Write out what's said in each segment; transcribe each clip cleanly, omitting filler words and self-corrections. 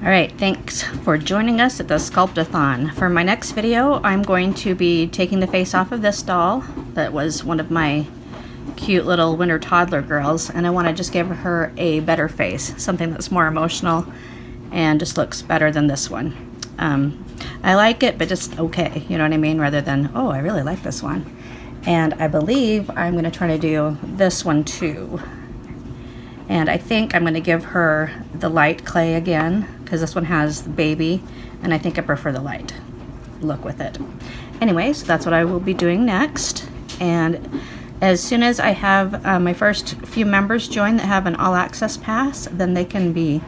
Alright, thanks for joining us at the Sculpt-A-Thon. For my next video, I'm going to be taking the face off of this doll that was one of my cute little winter toddler girls, and I want to just give her a better face, something that's more emotional and just looks better than this one. I like it, but just okay, you know what I mean, rather than, oh, I really like this one. And I believe I'm going to try to do this one too. And I think I'm going to give her the light clay again, because this one has the baby, and I think I prefer the light look with it. Anyways, that's what I will be doing next. And as soon as I have my first few members join that have an all-access pass, then they can be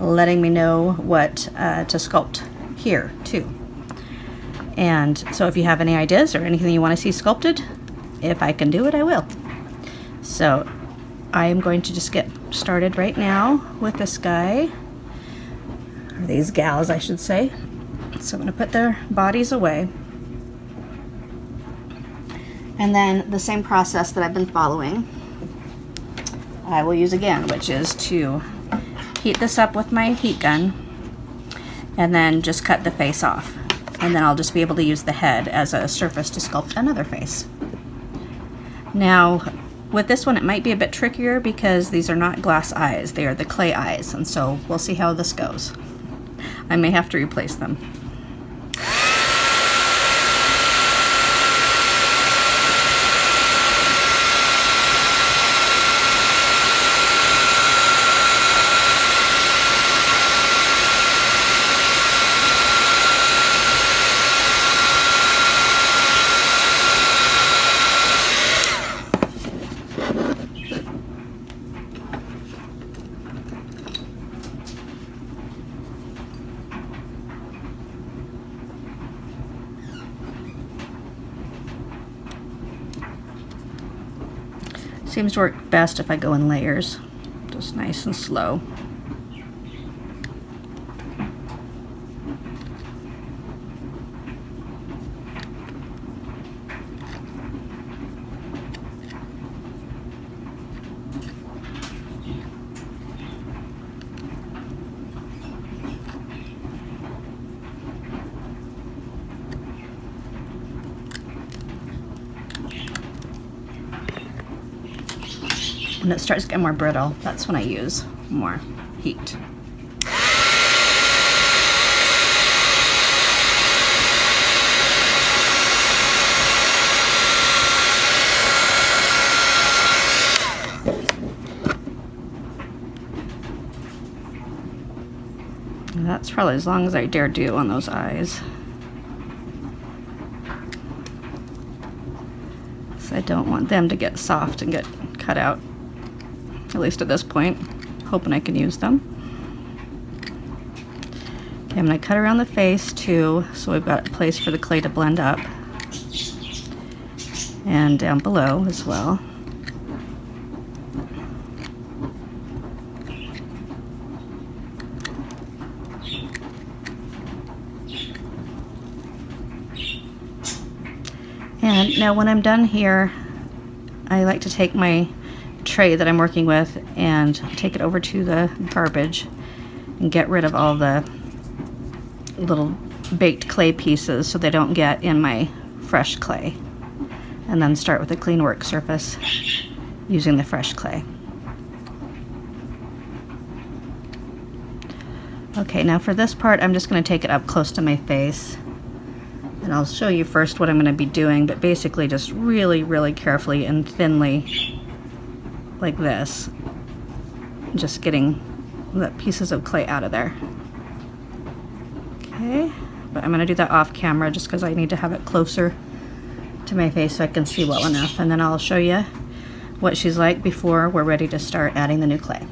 letting me know what to sculpt here too. And so if you have any ideas or anything you want to see sculpted, if I can do it, I will. So I am going to just get started right now with this guy, or these gals I should say. So I'm going to put their bodies away. And then the same process that I've been following, I will use again, which is to heat this up with my heat gun and then just cut the face off. And then I'll just be able to use the head as a surface to sculpt another face. Now, with this one, it might be a bit trickier because these are not glass eyes, they are the clay eyes, and so we'll see how this goes. I may have to replace them. Seems to work best if I go in layers, just nice and slow. When it starts getting more brittle, that's when I use more heat. And that's probably as long as I dare do on those eyes. So I don't want them to get soft and get cut out. At least at this point, hoping I can use them. Okay, I'm going to cut around the face too, so we've got a place for the clay to blend up. And down below as well. And now when I'm done here, I like to take my tray that I'm working with and take it over to the garbage and get rid of all the little baked clay pieces so they don't get in my fresh clay, and then start with a clean work surface using the fresh clay. Okay, now for this part I'm just going to take it up close to my face, and I'll show you first what I'm going to be doing, but basically just really carefully and thinly like this, just getting the pieces of clay out of there. Okay, but I'm going to do that off camera just because I need to have it closer to my face so I can see well enough, and then I'll show you what she's like before we're ready to start adding the new clay.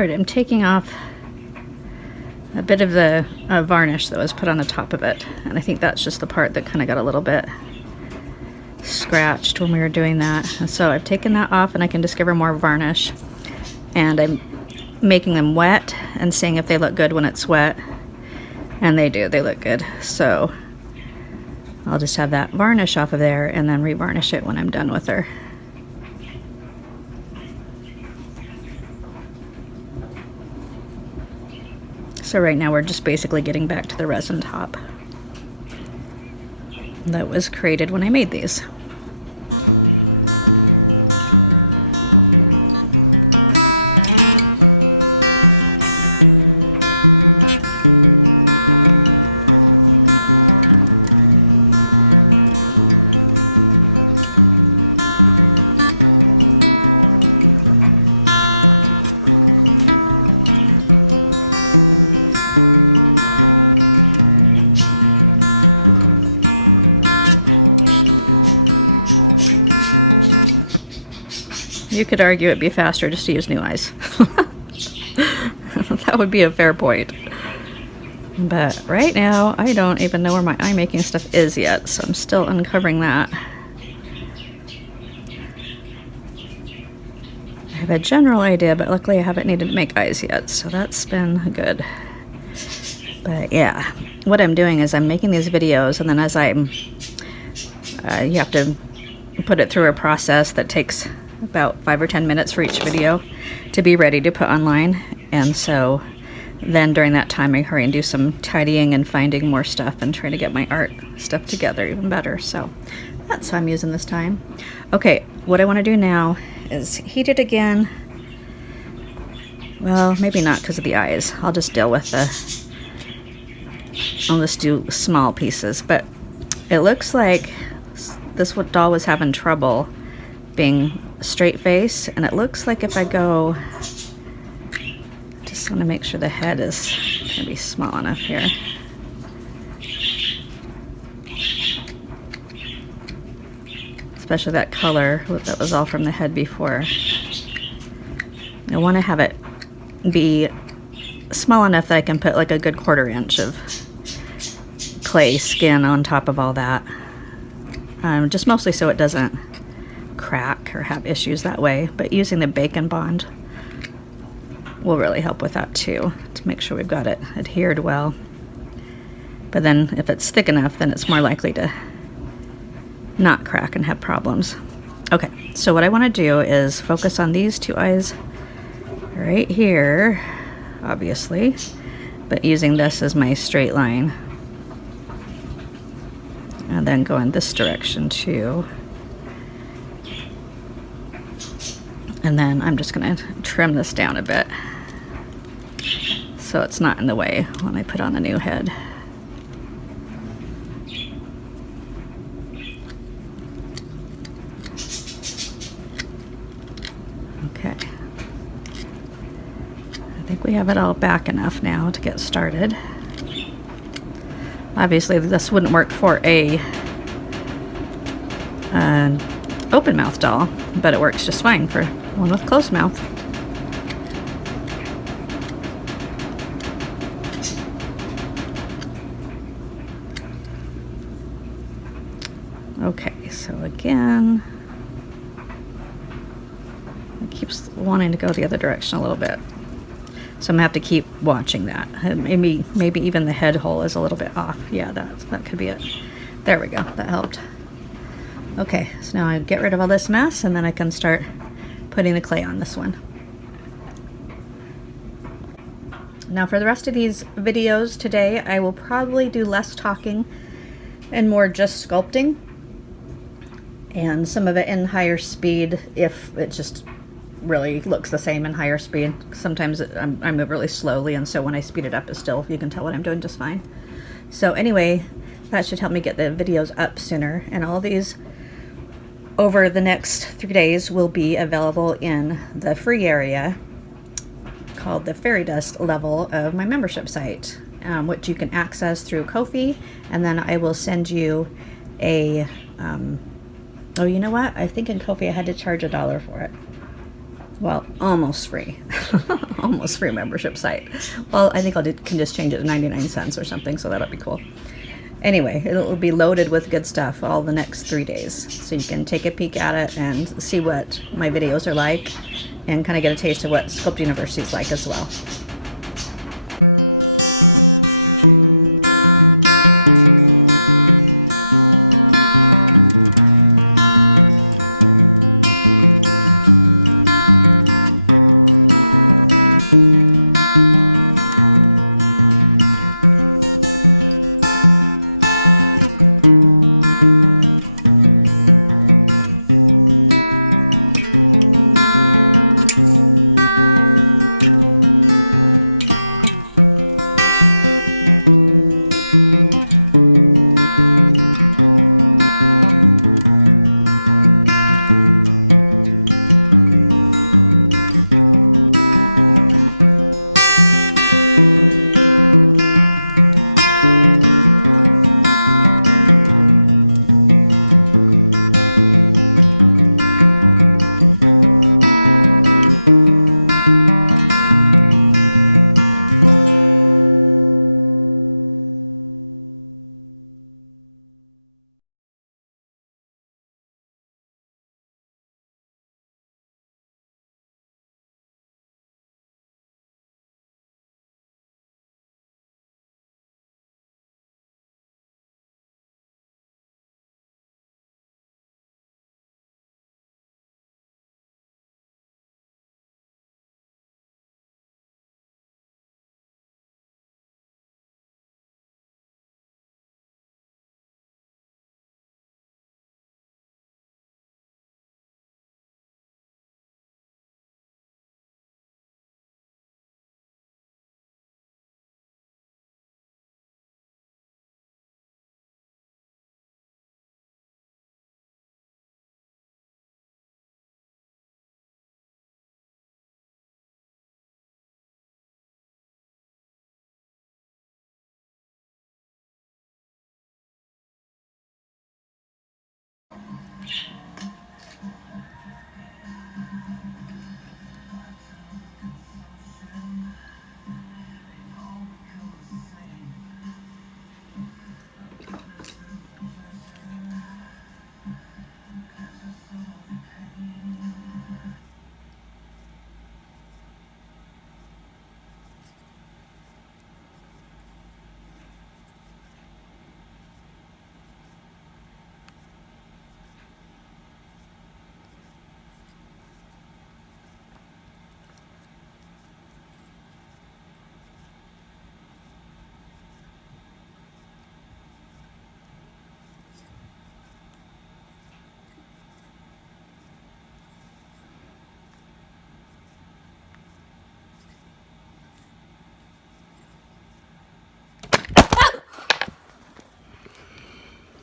Alright, I'm taking off a bit of the varnish that was put on the top of it, and I think that's just the part that kind of got a little bit scratched when we were doing that. And so I've taken that off and I can discover more varnish, and I'm making them wet and seeing if they look good when it's wet, and they do, they look good. So I'll just have that varnish off of there and then revarnish it when I'm done with her. So right now we're just basically getting back to the resin top that was created when I made these. You could argue it'd be faster just to use new eyes. That would be a fair point. But right now, I don't even know where my eye making stuff is yet, so I'm still uncovering that. I have a general idea, but luckily I haven't needed to make eyes yet, so that's been good. But yeah, what I'm doing is I'm making these videos, and then as you have to put it through a process that takes about 5 or 10 minutes for each video to be ready to put online. And so then during that time I hurry and do some tidying and finding more stuff and trying to get my art stuff together even better. So that's how I'm using this time. Okay, what I want to do now is heat it again. Well, maybe not because of the eyes. I'll just deal with I'll just do small pieces. But it looks like this doll was having trouble being straight face, and it looks like if I go, just want to make sure the head is going to be small enough here. Especially that color that was all from the head before. I want to have it be small enough that I can put like a good 1/4 inch of clay skin on top of all that. Just mostly so it doesn't crack or have issues that way, but using the Bacon Bond will really help with that too, to make sure we've got it adhered well. But then if it's thick enough, then it's more likely to not crack and have problems. Okay, so what I want to do is focus on these two eyes right here, obviously, but using this as my straight line, and then go in this direction too. And then I'm just going to trim this down a bit so it's not in the way when I put on the new head. Okay. I think we have it all back enough now to get started. Obviously this wouldn't work for a open mouth doll, but it works just fine for one with closed mouth. Okay, so again, it keeps wanting to go the other direction a little bit. So I'm gonna have to keep watching that. Maybe even the head hole is a little bit off. Yeah, that could be it. There we go, that helped. Okay, so now I get rid of all this mess, and then I can start putting the clay on this one. Now for the rest of these videos today, I will probably do less talking and more just sculpting. and some of it in higher speed if it just really looks the same in higher speed. Sometimes I move really slowly, and so when I speed it up, it's still, you can tell what I'm doing just fine. So anyway, that should help me get the videos up sooner, and all these over the next 3 days will be available in the free area called the fairy dust level of my membership site, which you can access through Ko-fi, and then I will send you a oh, you know what, I think in Ko-fi I had to charge $1 for it. Well, almost free. Almost free membership site. Well, I think can just change it to 99 cents or something, so that'll be cool. Anyway, it'll be loaded with good stuff all the next 3 days. So you can take a peek at it and see what my videos are like and kind of get a taste of what Sculpt University is like as well.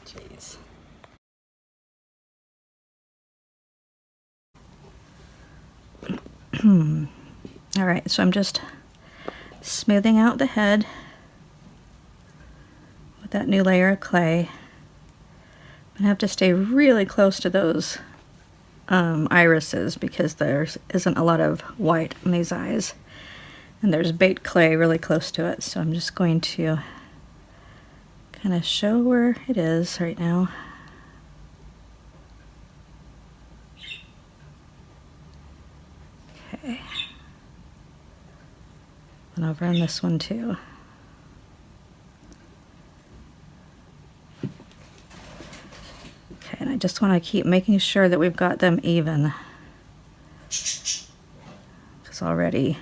Jeez. All right, so I'm just smoothing out the head with that new layer of clay. I'm gonna have to stay really close to those irises because there isn't a lot of white in these eyes, and there's baked clay really close to it, so I'm just going to kind of show where it is right now. Okay, and over on this one too. Okay, and I just want to keep making sure that we've got them even, because already,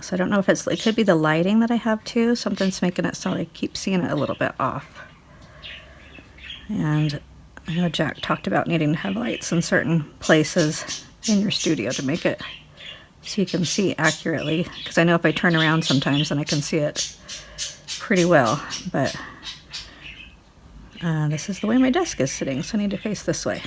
so I don't know if it could be the lighting that I have too. Something's making it so I keep seeing it a little bit off. And I know Jack talked about needing to have lights in certain places in your studio to make it so you can see accurately, because I know if I turn around sometimes then I can see it pretty well, but this is the way my desk is sitting, so I need to face this way.